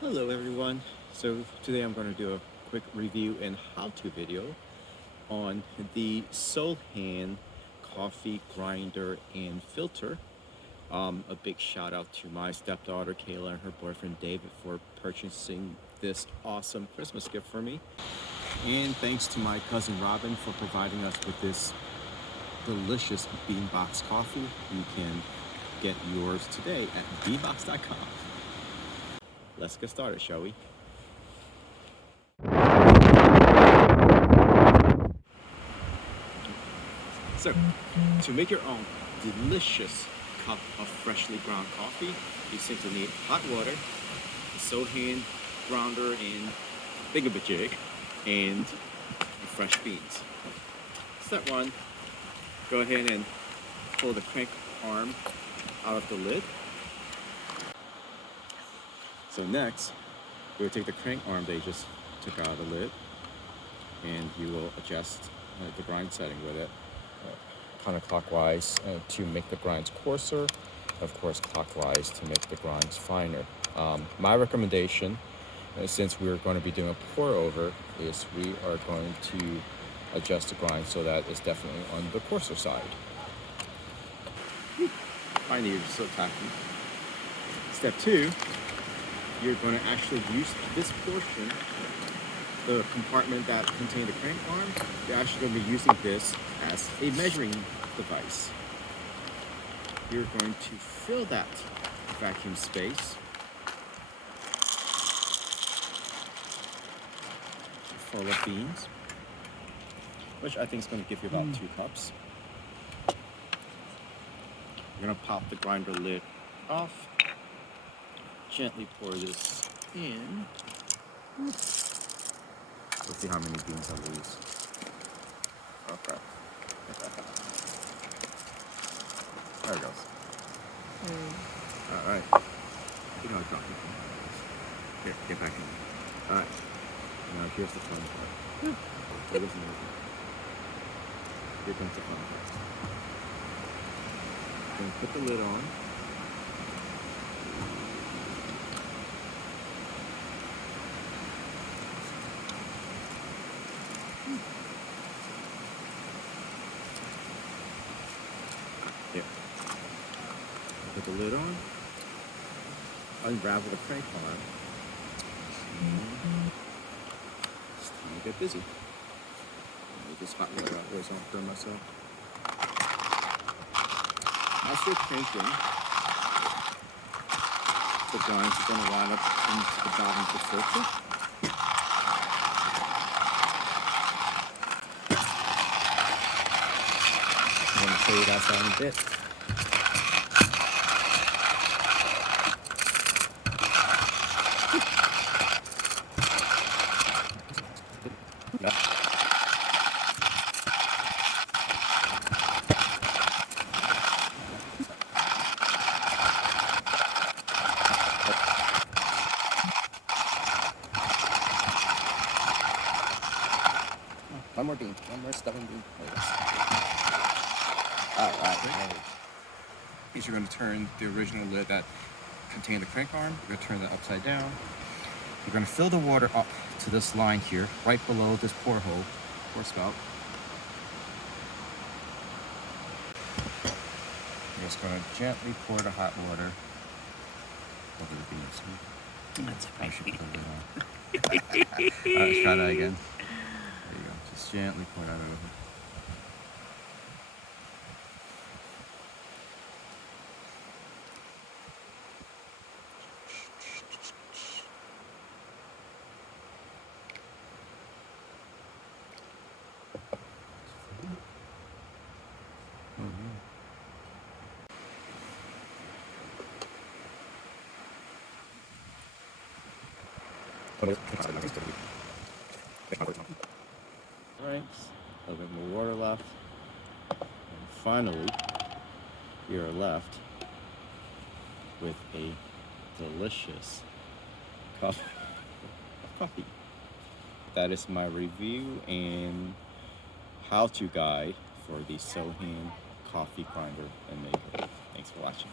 Hello everyone. So today I'm going to do a quick review and how-to video on the Soulhand coffee grinder and filter. A big shout out to my stepdaughter Kayla and her boyfriend David for purchasing this awesome Christmas gift for me. And thanks to my cousin Robin for providing us with this delicious Beanbox coffee. You can get yours today at beanbox.com. Let's get started, shall we? So, to make your own delicious cup of freshly ground coffee, you simply need hot water, a Soulhand grounder and thingamajig, and fresh beans. Step 1, go ahead and pull the crank arm out of the lid. So next, we'll take the crank arm that you just took out of the lid, and you will adjust the grind setting with it counterclockwise to make the grinds coarser, of course clockwise to make the grinds finer. My recommendation, since we're going to be doing a pour over, is we are going to adjust the grind so that it's definitely on the coarser side. Finally, you're so tacky. Step 2, you're going to actually use this portion, the compartment that contains the crank arm. You're actually going to be using this as a measuring device. You're going to fill that vacuum space full of beans, which I think is going to give you about 2 cups. You're going to pop the grinder lid off, gently pour this in. Let's see how many beans I lose. Okay. There it goes. Alright. You know I dropped it. Here, get back in. Alright. Now here's the fun part. It wasn't working. Here comes the fun part. Then put the lid on. Here. Put the lid on. Unravel the crank arm. It's time to get busy. Make this hot water out there so I don't burn myself. As you're cranking, the grinds are going to line up into the bottom of the filter. I'm going to show you that sound in a bit. One more bean, one more stubborn bean. Alright. Is you're going to turn the original lid that contained the crank arm, you're going to turn that upside down. You're going to fill the water up to this line here, right below this pour hole, pour spout. You're just going to gently pour the hot water over the beans. That's right. Alright, let's try that again. There you go. Just gently pour that over. Alright, a little bit more water left. And finally, you're left with a delicious cup of coffee. That is my review and how-to guide for the Soulhand coffee grinder and maker. Thanks for watching.